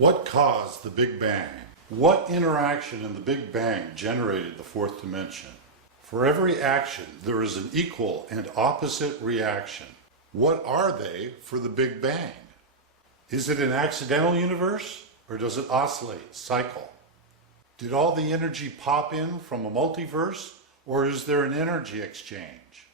What caused the Big Bang? What interaction in the Big Bang generated the fourth dimension? For every action, there is an equal and opposite reaction. What are they for the Big Bang? Is it an accidental universe, or does it oscillate, cycle? Did all the energy pop in from a multiverse, or is there an energy exchange?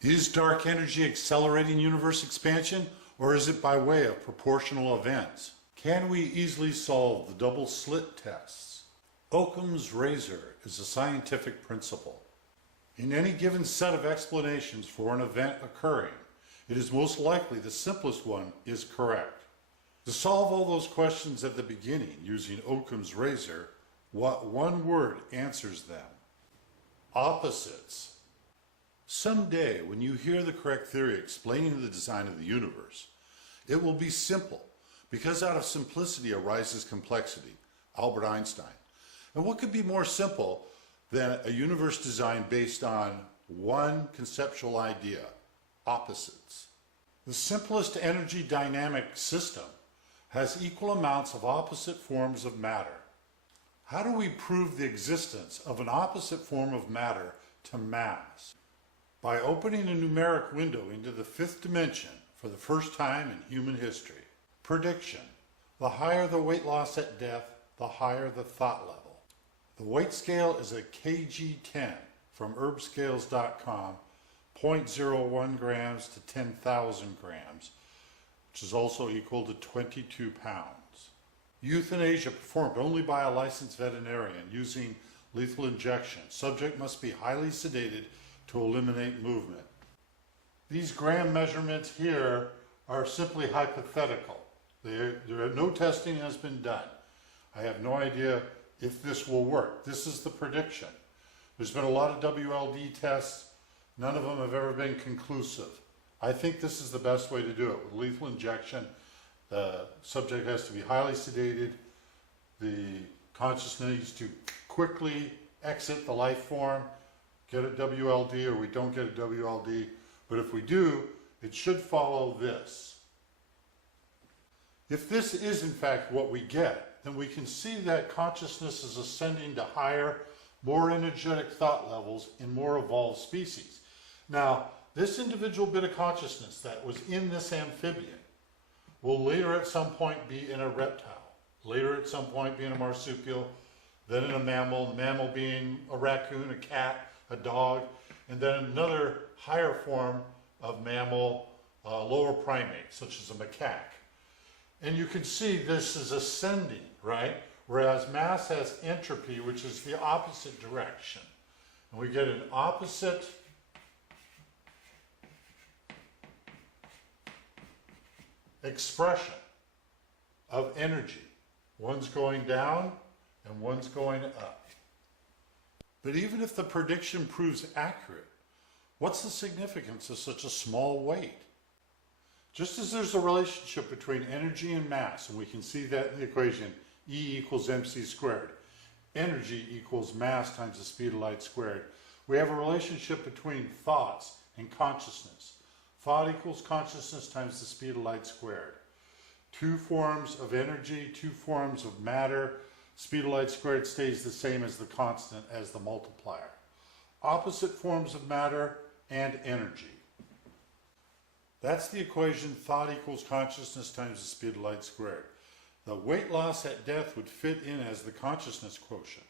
Is dark energy accelerating universe expansion, or is it by way of proportional events? Can we easily solve the double slit tests? Occam's razor is a scientific principle. In any given set of explanations for an event occurring, it is most likely the simplest one is correct. To solve all those questions at the beginning using Occam's razor, what one word answers them? Opposites. Someday, when you hear the correct theory explaining the design of the universe, it will be simple, because out of simplicity arises complexity. Albert Einstein. And what could be more simple than a universe design based on one conceptual idea? Opposites. The simplest energy dynamic system has equal amounts of opposite forms of matter. How do we prove the existence of an opposite form of matter to mass? By opening a numeric window into the fifth dimension for the first time in human history. Prediction. The higher the weight loss at death, the higher the thought level. The weight scale is a kg10 from herbscales.com, 0.01 grams to 10,000 grams, which is also equal to 22 pounds. Euthanasia performed only by a licensed veterinarian using lethal injection. Subject must be highly sedated to eliminate movement. These gram measurements here are simply hypothetical. No testing has been done. I have no idea if this will work. This is the prediction. There's been a lot of WLD tests. None of them have ever been conclusive. I think this is the best way to do it. With lethal injection, the subject has to be highly sedated. The consciousness needs to quickly exit the life form, get a WLD, or we don't get a WLD. But if we do, it should follow this. If this is in fact what we get, then we can see that consciousness is ascending to higher, more energetic thought levels in more evolved species. Now, this individual bit of consciousness that was in this amphibian will later at some point be in a reptile, later at some point be in a marsupial, then in a mammal, the mammal being a raccoon, a cat, a dog, and then another higher form of mammal, lower primate, such as a macaque. And you can see this is ascending, right? Whereas mass has entropy, which is the opposite direction. And we get an opposite expression of energy. One's going down and one's going up. But even if the prediction proves accurate, what's the significance of such a small weight? Just as there's a relationship between energy and mass, and we can see that in the equation E equals mc squared, energy equals mass times the speed of light squared, we have a relationship between thoughts and consciousness. Thought equals consciousness times the speed of light squared. Two forms of energy, two forms of matter, speed of light squared stays the same as the constant as the multiplier. Opposite forms of matter and energy. That's the equation thought equals consciousness times the speed of light squared. The weight loss at death would fit in as the consciousness quotient.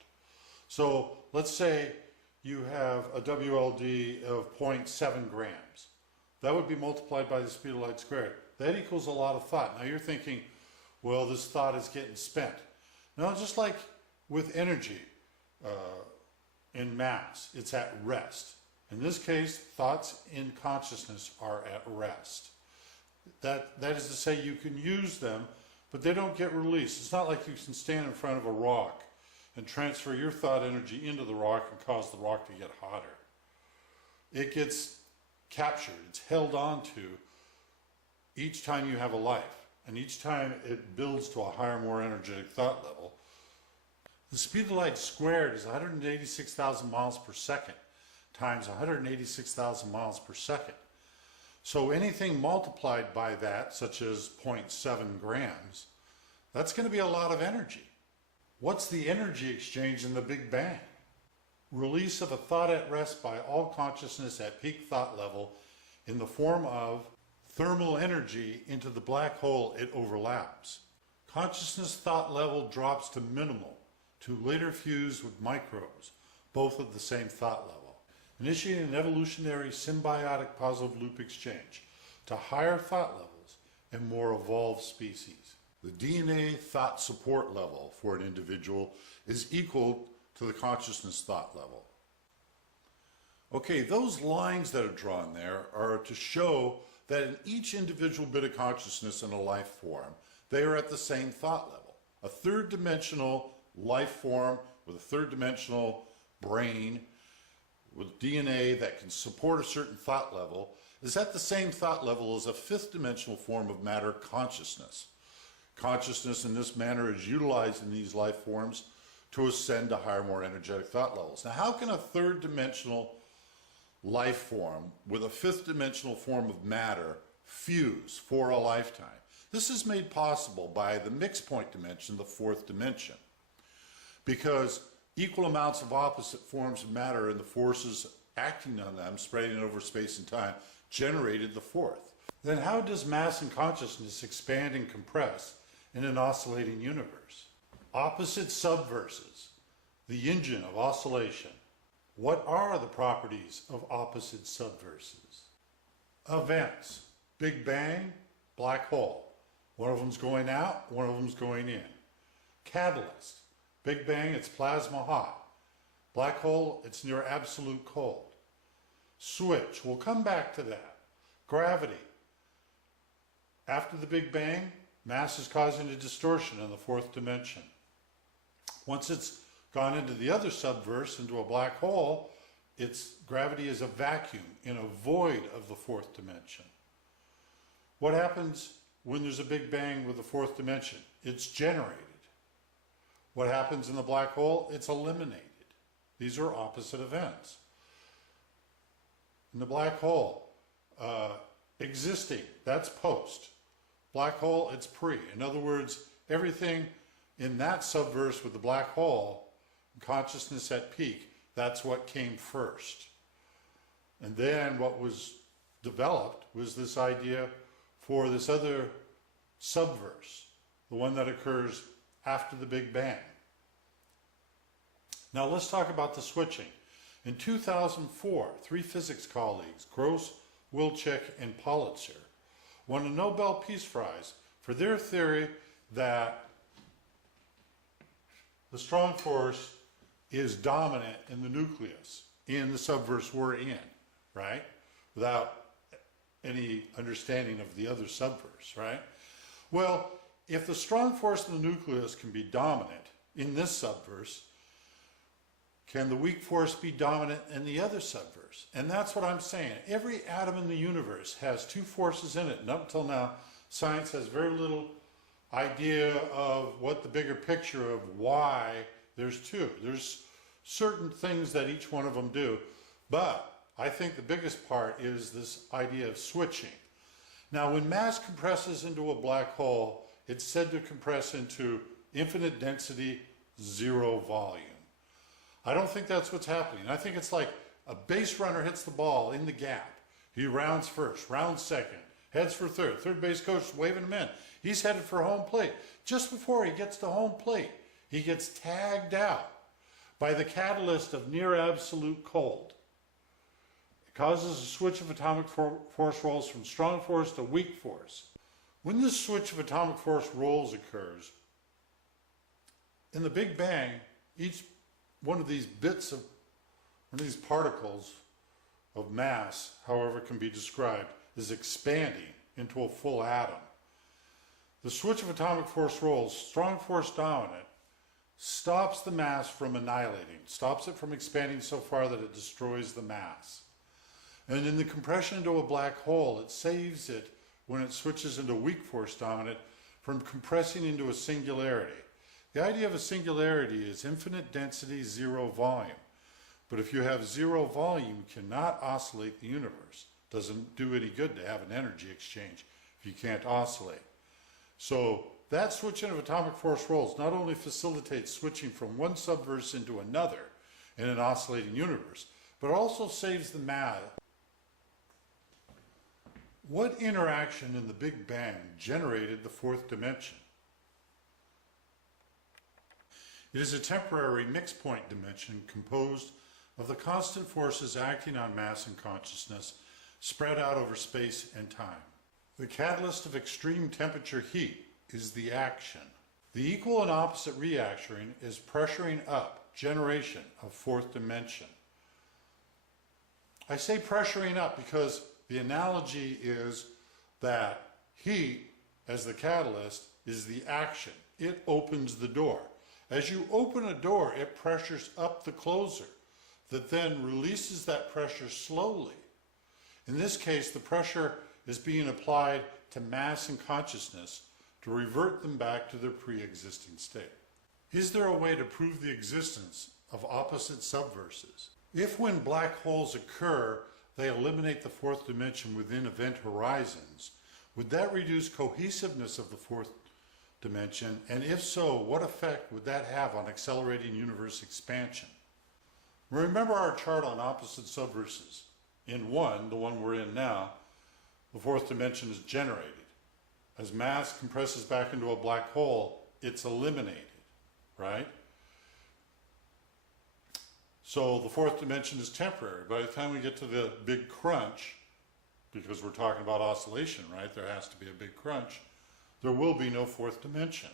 So let's say you have a WLD of 0.7 grams. That would be multiplied by the speed of light squared. That equals a lot of thought. Now you're thinking, well, this thought is getting spent. No, just like with energy in mass, it's at rest. In this case, thoughts in consciousness are at rest. That is to say, you can use them, but they don't get released. It's not like you can stand in front of a rock and transfer your thought energy into the rock and cause the rock to get hotter. It gets captured, it's held on to each time you have a life, and each time it builds to a higher, more energetic thought level. The speed of light squared is 186,000 miles per second times 186,000 miles per second. So anything multiplied by that, such as 0.7 grams, That's going to be a lot of energy. What's the energy exchange in the Big Bang? Release of a thought at rest by all consciousness at peak thought level in the form of thermal energy into the black hole it overlaps. Consciousness thought level drops to minimal, to later fuse with microbes, both of the same thought level, initiating an evolutionary symbiotic positive loop exchange to higher thought levels and more evolved species. The DNA thought support level for an individual is equal to the consciousness thought level. Okay, those lines that are drawn there are to show that in each individual bit of consciousness in a life form, they are at the same thought level. A third-dimensional life form with a third-dimensional brain with DNA that can support a certain thought level is at the same thought level as a fifth-dimensional form of matter consciousness. Consciousness in this manner is utilized in these life forms to ascend to higher, more energetic thought levels. Now, how can a third-dimensional life form with a fifth-dimensional form of matter fuse for a lifetime? This is made possible by the mixed point dimension, the fourth dimension, because equal amounts of opposite forms of matter and the forces acting on them, spreading over space and time, generated the fourth. Then how does mass and consciousness expand and compress in an oscillating universe? Opposite subverses, the engine of oscillation. What are the properties of opposite subverses? Events: Big Bang, black hole. One of them's going out, one of them's going in. Catalyst: Big Bang, it's plasma hot. Black hole, it's near absolute cold. Switch, we'll come back to that. Gravity: after the Big Bang, mass is causing a distortion in the fourth dimension. Once it's gone into the other subverse, into a black hole, its gravity is a vacuum in a void of the fourth dimension. What happens when there's a Big Bang with the fourth dimension? It's generated. What happens in the black hole? It's eliminated. These are opposite events. In the black hole, existing, that's post. Black hole, it's pre. In other words, everything in that subverse with the black hole, consciousness at peak, that's what came first. And then what was developed was this idea for this other subverse, the one that occurs after the Big Bang. Now let's talk about the switching. In 2004, three physics colleagues, Gross, Wilczek, and Politzer, won a Nobel Peace Prize for their theory that the strong force is dominant in the nucleus, in the subverse we're in, right? Without any understanding of the other subverse, right? Well, if the strong force in the nucleus can be dominant in this subverse, can the weak force be dominant in the other subverse? And that's what I'm saying. Every atom in the universe has two forces in it, and up until now, science has very little idea of what the bigger picture of why there's two. There's certain things that each one of them do, but I think the biggest part is this idea of switching. Now, when mass compresses into a black hole, it's said to compress into infinite density, zero volume. I don't think that's what's happening. I think it's like a base runner hits the ball in the gap. He rounds first, rounds second, heads for third. Third base coach is waving him in. He's headed for home plate. Just before he gets to home plate, he gets tagged out by the catalyst of near absolute cold. It causes a switch of atomic force rolls from strong force to weak force. When this switch of atomic force rolls occurs, in the Big Bang, each one of these bits of, one of these particles of mass, however it can be described, is expanding into a full atom. The switch of atomic force rolls, strong force dominant, stops the mass from annihilating, stops it from expanding so far that it destroys the mass. And in the compression into a black hole, it saves it when it switches into weak force dominant from compressing into a singularity. The idea of a singularity is infinite density, zero volume. But if you have zero volume, you cannot oscillate the universe. Doesn't do any good to have an energy exchange if you can't oscillate. So That switching of atomic force roles not only facilitates switching from one subverse into another in an oscillating universe, but also saves the math. What interaction in the Big Bang generated the fourth dimension? It is a temporary mixed point dimension composed of the constant forces acting on mass and consciousness spread out over space and time. The catalyst of extreme temperature heat is the action. The equal and opposite reaction is pressuring up, generation of fourth dimension. I say pressuring up because the analogy is that heat, as the catalyst, is the action. It opens the door. As you open a door, it pressures up the closer that then releases that pressure slowly. In this case, the pressure is being applied to mass and consciousness to revert them back to their pre-existing state. Is there a way to prove the existence of opposite subverses? If when black holes occur, they eliminate the fourth dimension within event horizons, would that reduce cohesiveness of the fourth dimension? And if so, what effect would that have on accelerating universe expansion? Remember our chart on opposite subverses. In one, the one we're in now, the fourth dimension is generated. As mass compresses back into a black hole, it's eliminated, right? So the fourth dimension is temporary. By the time we get to the big crunch, because we're talking about oscillation, right? There has to be a big crunch. There will be no fourth dimension.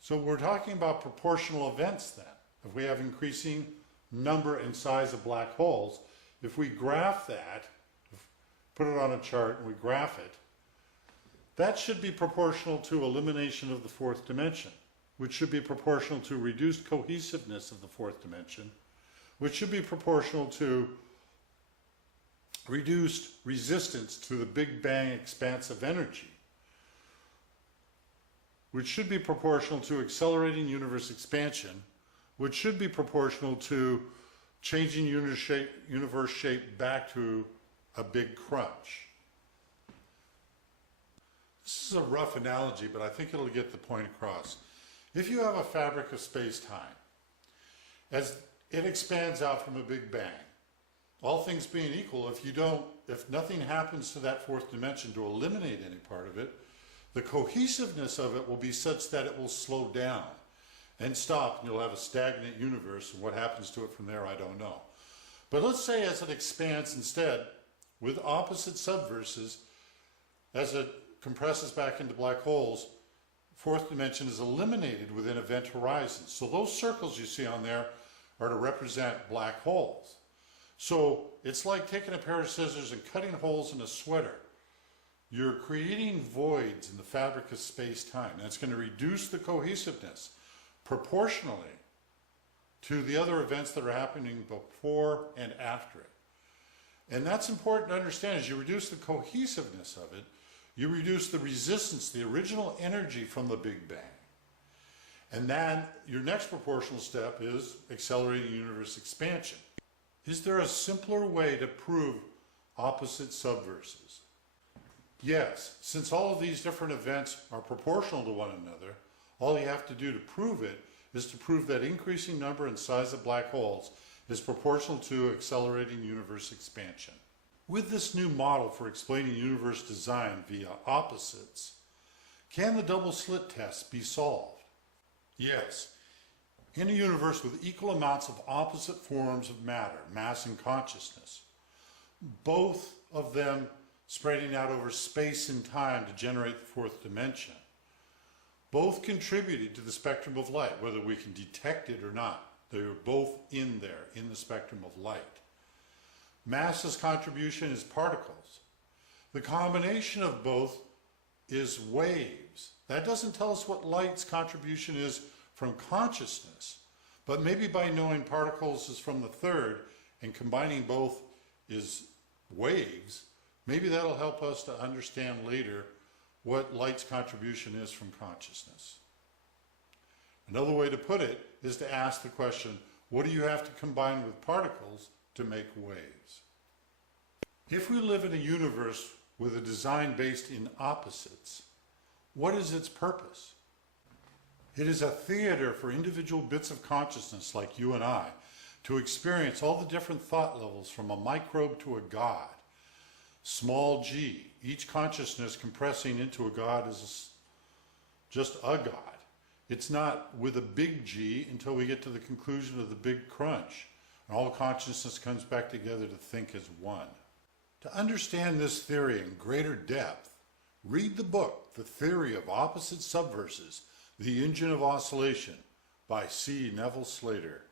So we're talking about proportional events then. If we have increasing number and size of black holes, if we graph that, put it on a chart and we graph it, that should be proportional to elimination of the fourth dimension, which should be proportional to reduced cohesiveness of the fourth dimension, which should be proportional to reduced resistance to the Big Bang expansive energy, which should be proportional to accelerating universe expansion, which should be proportional to changing universe shape back to a big crunch. This is a rough analogy, but I think it'll get the point across. If you have a fabric of space-time, as it expands out from a Big Bang, all things being equal, if nothing happens to that fourth dimension to eliminate any part of it, the cohesiveness of it will be such that it will slow down and stop, and you'll have a stagnant universe, and what happens to it from there, I don't know. But let's say as it expands instead, with opposite subverses, as it compresses back into black holes, fourth dimension is eliminated within event horizons. So those circles you see on there are to represent black holes. So it's like taking a pair of scissors and cutting holes in a sweater. You're creating voids in the fabric of space-time. That's going to reduce the cohesiveness proportionally to the other events that are happening before and after it. And that's important to understand. As you reduce the cohesiveness of it, you reduce the resistance, the original energy from the Big Bang. And then your next proportional step is accelerating universe expansion. Is there a simpler way to prove opposite subverses? Yes, since all of these different events are proportional to one another, all you have to do to prove it is to prove that increasing number and size of black holes is proportional to accelerating universe expansion. With this new model for explaining universe design via opposites, can the double slit test be solved? Yes. In a universe with equal amounts of opposite forms of matter, mass and consciousness, both of them spreading out over space and time to generate the fourth dimension, both contributed to the spectrum of light, whether we can detect it or not. They're both in there, in the spectrum of light. Mass's contribution is particles. The combination of both is waves. That doesn't tell us what light's contribution is from consciousness, but maybe by knowing particles is from the third and combining both is waves, maybe that'll help us to understand later what light's contribution is from consciousness. Another way to put it is to ask the question, what do you have to combine with particles to make waves? If we live in a universe with a design based in opposites, What is its purpose? It is a theater for individual bits of consciousness like you and I to experience all the different thought levels from a microbe to a God. Small g, each consciousness compressing into a God is just a God. It's not with a big G until we get to the conclusion of the big crunch, and all consciousness comes back together to think as one. To understand this theory in greater depth, read the book, The Theory of Opposite Subverses, The Engine of Oscillation by C. Neville Slater.